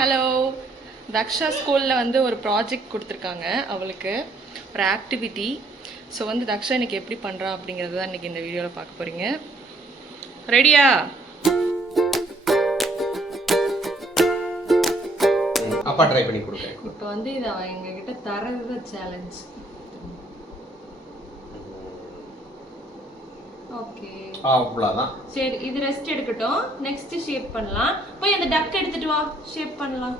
Hello, Daksha ஸ்கூலில் வந்து ஒரு ப்ராஜெக்ட் கொடுத்துருக்காங்க அவளுக்கு, ஒரு ஆக்டிவிட்டி. ஸோ வந்து தக்ஷா இன்றைக்கி எப்படி பண்ணுறா அப்படிங்கிறது தான் இன்றைக்கி இந்த வீடியோவில் பார்க்க போகிறீங்க. ரெடியா? அப்பா ட்ரை பண்ணி கொடுங்க. இப்போ வந்து இதை எங்ககிட்ட தரது சேலஞ்ச். ஓகே, அவ்வளவுதான். சரி, இது ரெஸ்ட் எடுக்கட்டும். நெக்ஸ்ட் ஷேப் பண்ணலாம். போய் அந்த டக் எடுத்துட்டு வா, ஷேப் பண்ணலாம்.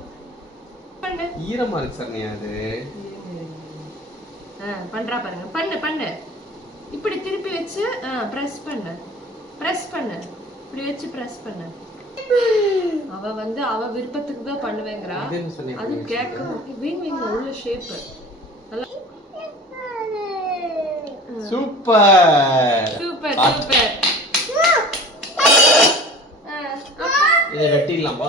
பண்ணு. ஈரமா இருக்கு சார். நீ அது பண்றா பாருங்க. பண்ணு பண்ணு. இப்படி திருப்பி வச்சு பிரஸ் பண்ணு, பிரஸ் பண்ணு. இப்படி வச்சு பிரஸ் பண்ணு. அவ வந்து அவ விருப்பத்துக்கு தான் பண்ணுவேங்கறா. அது கேட்க வீங்க உள்ள ஷேப். Super super super. இத வெட்டிடலாமா?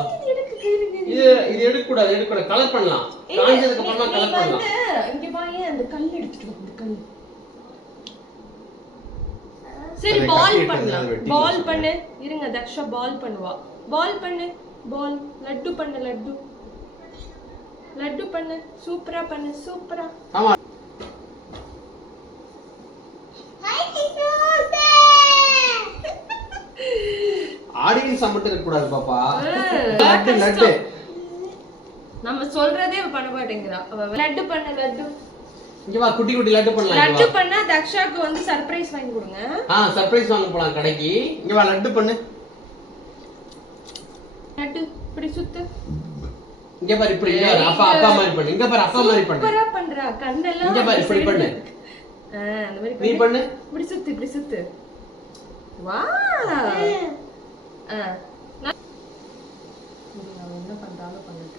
இது எடுக்க கூடாது, எடுக்க கூடாது. கலர் பண்ணலாம். காஞ்சதுக்கு அப்புறமா கலர் பண்ணலாம். இங்க பாயே அந்த கல் எடுத்துட்டு வா, இந்த கல். சரி, பால் பண்ணலாம். பால் பண்ணு. இருங்க, தக்ஷா பால் பண்ணுவா. பால் பண்ணு, பால். லட்டு பண்ணு, லட்டு. லட்டு பண்ணு. சூப்பரா பண்ணு, சூப்பரா. ஆமா. ஆடியன்ஸ் மட்டும் இருக்க கூடாது பாப்பா. லட்டு லட்டு. நம்ம சொல்றதே பண்ண மாட்டேங்கறா. லட்டு பண்ணு, லட்டு. இங்க வா, குட்டி குட்டி லட்டு பண்ணலாம். லட்டு பண்ணா தக்ஷாக்கு வந்து சர்ப்ரைஸ் வாங்கி கொடுங்க. சர்ப்ரைஸ் வாங்க போலாம் கடைக்கு. இங்க வா, லட்டு பண்ணு. லட்டு இப்படி சுத்து. இங்க பாரு, இப்படி இங்க பாரு. அப்பா மாதிரி பண்ணு. இங்க பாரு, அப்பா மாதிரி பண்ணு. சூப்பரா பண்றா. கண்ணெல்லாம் இங்க பாரு, இப்படி பண்ணு. அந்த மாதிரி நீ பண்ணு. இப்படி சுத்து, இப்படி சுத்து. வாவ். என்ன பண்றாலும் பண்ணிட்டு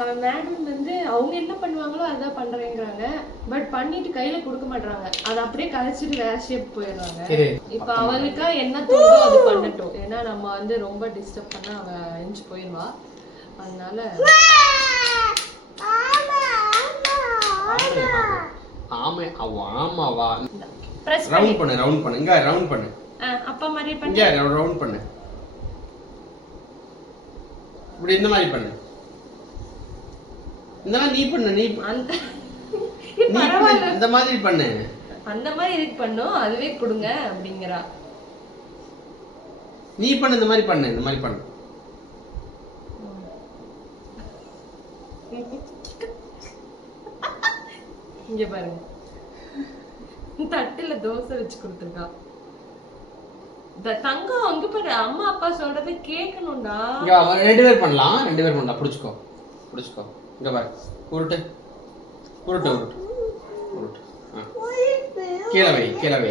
அவன் மேடம் வந்து அவங்க என்ன பண்ணுவாங்களோ அதான் பண்றேங்கிறாங்க. பட் பண்ணிட்டு கையில கொடுக்க மாட்டாங்க. அதை அப்படியே கலைச்சிட்டு வேற ஷேப் போயிடுறாங்க. இப்ப அவளுக்கா என்ன தோணுதோ அது பண்ணட்டும். ஏன்னா நம்ம வந்து ரொம்ப டிஸ்டர்ப் பண்ணா அவ எஞ்சி போயிடுவா. அதனால ஆமாவா. ரவுண்ட் பண்ணு, ரவுண்ட் பண்ணு. இங்க ரவுண்ட் பண்ணு. அப்பா மாதிரி பண்ணு. இங்க ரவுண்ட் பண்ணு. இப்படி இந்த மாதிரி பண்ணு. இந்த மாதிரி நீ பண்ணு. நீ அந்த இந்த மாதிரி பண்ணு. அந்த மாதிரி இதுக்கு பண்ணும். அதுவே கொடுங்க அப்படிங்கறா. நீ பண்ணு, இந்த மாதிரி பண்ணு. இந்த மாதிரி பண்ணு. இங்க பாருங்க, தட்டுல தோசை வச்சு கொடுத்துருக்கா. தங்கம் அங்க பாரு, அம்மா அப்பா சொல்றதை கேட்கணும்டா. ரெண்டு பேர் பண்ணலாம், ரெண்டு பேர் பண்ணலாம். புடிச்சுக்கோ புடிச்சுக்கோ. இங்க பாரு, உருட்டு உருட்டு உருட்டு உருட்டு. கீழே வை, கீழே வை.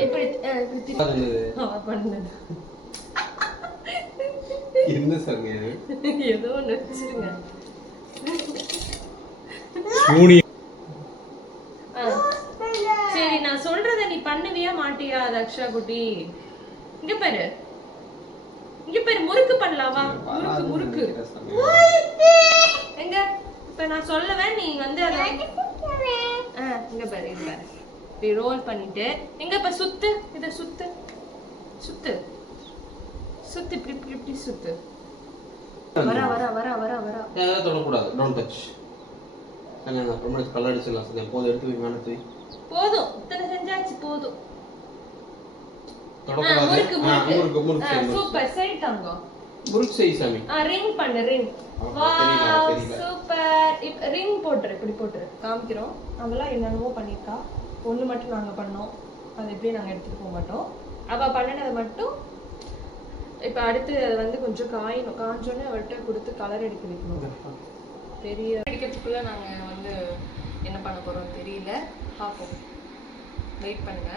பண்ணது என்ன சொன்னீங்க? ஏதோ ஒண்ணு வச்சிருங்க. சரி, நான் சொல்றத நீ பண்ணுவியா மாட்டியா தக்ஷா குட்டி? இங்க பாரு, இங்க பாரு. முறுக்கு பண்ணலாமா? முறுக்கு முறுக்கு எங்க? இப்ப நான் சொல்லுவேன், நீ வந்து அத இங்க பாரு, இங்க பாரு. இப்படி ரோல் பண்ணிட்டு எங்க இப்ப சுத்து. இத சுத்து சுத்து சுத்து. இப்படி இப்படி இப்படி சுத்து. வரா வரா வரா வரா வரா. ஏன் தொடக்கூடாது? Don't touch. அங்க ரொம்ப கலர் அடிச்சலாம். சரி, போது எடுத்து வை, மேல தூய். போதும், இத்தனை செஞ்சாச்சு, போதும். தொடக்கூடாது. முறுக்கு முறுக்கு முறுக்கு. சூப்பர். சரி தங்கம், முறுக்கு செய் சாமி. ரிங் பண்ணு, ரிங். Wow, super. இப்ப ரிங் போட்டுரு, இப்படி போட்டுரு. காமிக்கிறோம். அவளா என்னென்னமோ பண்ணிருக்கா. ஒண்ணு மட்டும் நாங்க பண்ணோம். அது எப்படி நாங்க எடுத்துட்டு போக மாட்டோம். அவ பண்ணினதை மட்டும் இப்ப அடுத்து வந்து கொஞ்சம் காயணும். காஞ்சோடனே அவர்கிட்ட கொடுத்து கலர் அடிக்க வைக்கணும். பெரிய அடிக்கிறதுக்குள்ள நாங்க வந்து என்ன பண்ண போறோம் தெரியல. பார்ப்போம், வெயிட் பண்ணுங்க.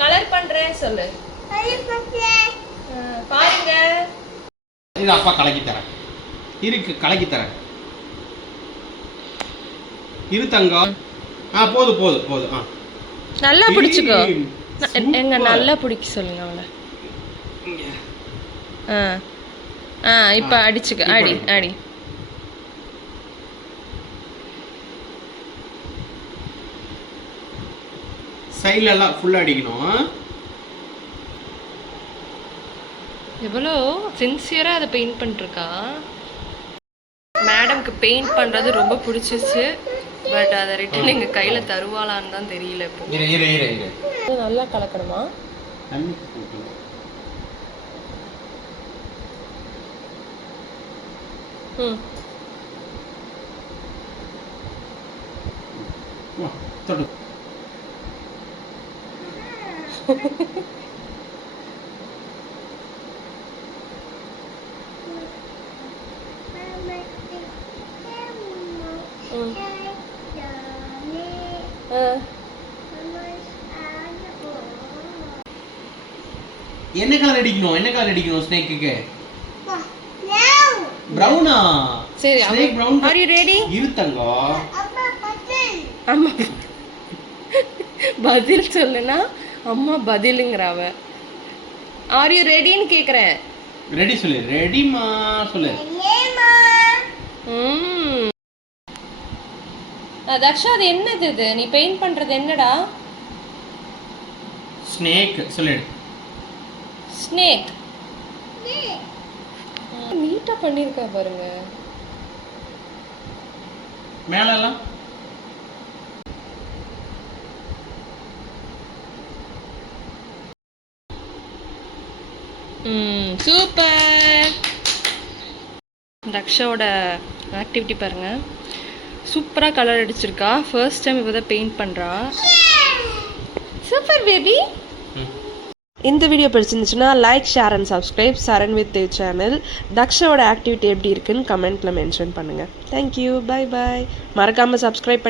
கலர் பண்றேன் சொல்லு. பாருங்க, இது அப்பா கலக்கி தரேன். இருக்கு, கலக்கி தரேன். இரு தங்கம். போதும் போதும் போதும். நல்லா பிடிச்சுக்கோ. எங்க நல்லா பிடிக்க சொல்லுங்க அவளை. இப்ப அடிச்சுக்க. அடி அடி. சைடுல எல்லாம் ஃபுல்லா அடிக்கணும். எவ்வளோ சின்சியராக அதை பெயிண்ட் பண்ணிருக்கா. மேடம்க்கு பெயிண்ட் பண்ணுறது ரொம்ப பிடிச்சிச்சு. பட் அதை ரிட்டன் எங்கள் கையில் தருவாளான்னு தான் தெரியல. இப்போ நல்லா கலக்கணுமா? ம் என்ன கலர் அடிக்கணும் ஸ்னேக்குக்கு? பிரவுனா? சரி, snake brown. Are you ready? இருத்தங்க. அம்மா பதில் சொல்லுனா அம்மா பதிலுங்கறாவ. ஆர் யூ ரெடின்னு கேக்குறேன். ரெடி சொல்லு. ரெடிமா சொல்லு. தக்ஷா, அது என்னது இது? நீ பெயிண்ட் பண்றது என்னடா? ஸ்னேக் சொல்லு. ஸ்னேக். நீட்டா பண்ணிருக்கா பாருங்க. மேல எல்லாம் சூப்பர். தக்ஷாவோட ஆக்டிவிட்டி பாருங்க. சூப்பராக கலர் அடிச்சிருக்கா. ஃபர்ஸ்ட் டைம் இப்போ தான் பெயிண்ட் பண்ணுறா. Super baby. இந்த வீடியோ பிடிச்சிருந்துச்சுன்னா like, share and subscribe Charan with Dev channel. தக்ஷாவோட ஆக்டிவிட்டி எப்படி இருக்குன்னு கமெண்ட்டில் மென்ஷன் பண்ணுங்கள். தேங்க்யூ. Bye bye. மறக்காமல் சப்ஸ்கிரைப்